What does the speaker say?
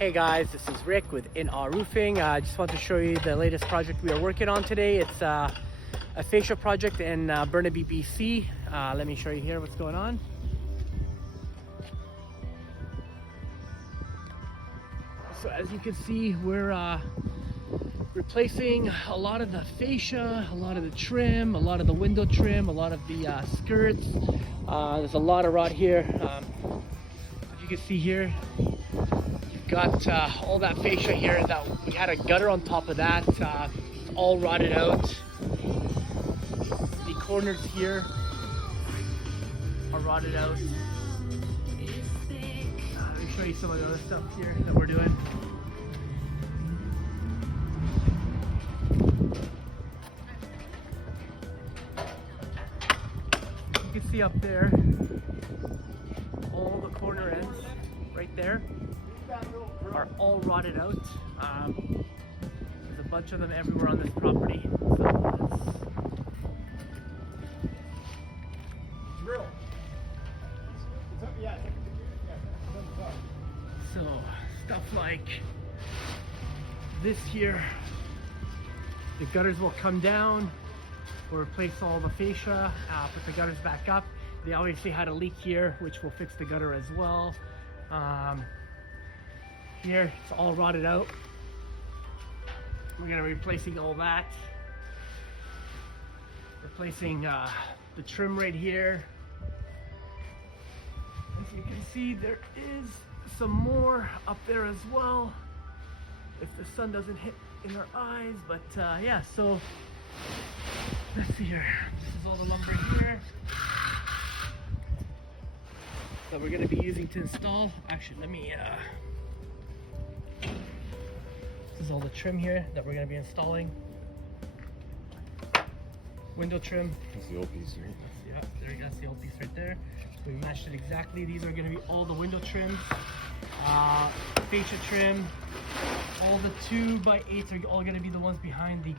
Hey guys, this is Rick with inaweroofing. I just want to show you the latest project we are working on today. It's a fascia project in Burnaby, BC. Let me show you here what's going on. So as you can see, we're replacing a lot of the fascia, a lot of the trim, a lot of the window trim, a lot of the skirts. There's a lot of rot here. As you can see here, got all that fascia here. That we had a gutter on top of that. It's all rotted out. The corners here are rotted out. Let me show you some of the other stuff here that we're doing. You can see up there all the corner ends right there are all rotted out. There's a bunch of them everywhere on this property. So stuff like this here, the gutters will come down. We'll replace all the fascia, put the gutters back up. They obviously had a leak here, which will fix the gutter as well. Here, it's all rotted out. We're gonna be replacing all that. Replacing the trim right here. As you can see, there is some more up there as well, if the sun doesn't hit in our eyes. But yeah, so let's see here. This is all the lumber here that we're gonna be using to install. Actually, let me this is all the trim here that we're going to be installing. Window trim. That's the old piece, right? Yeah, there you go. That's the old piece right there. We matched it exactly. These are going to be all the window trims. Fascia trim. All the 2x8s are all going to be the ones behind the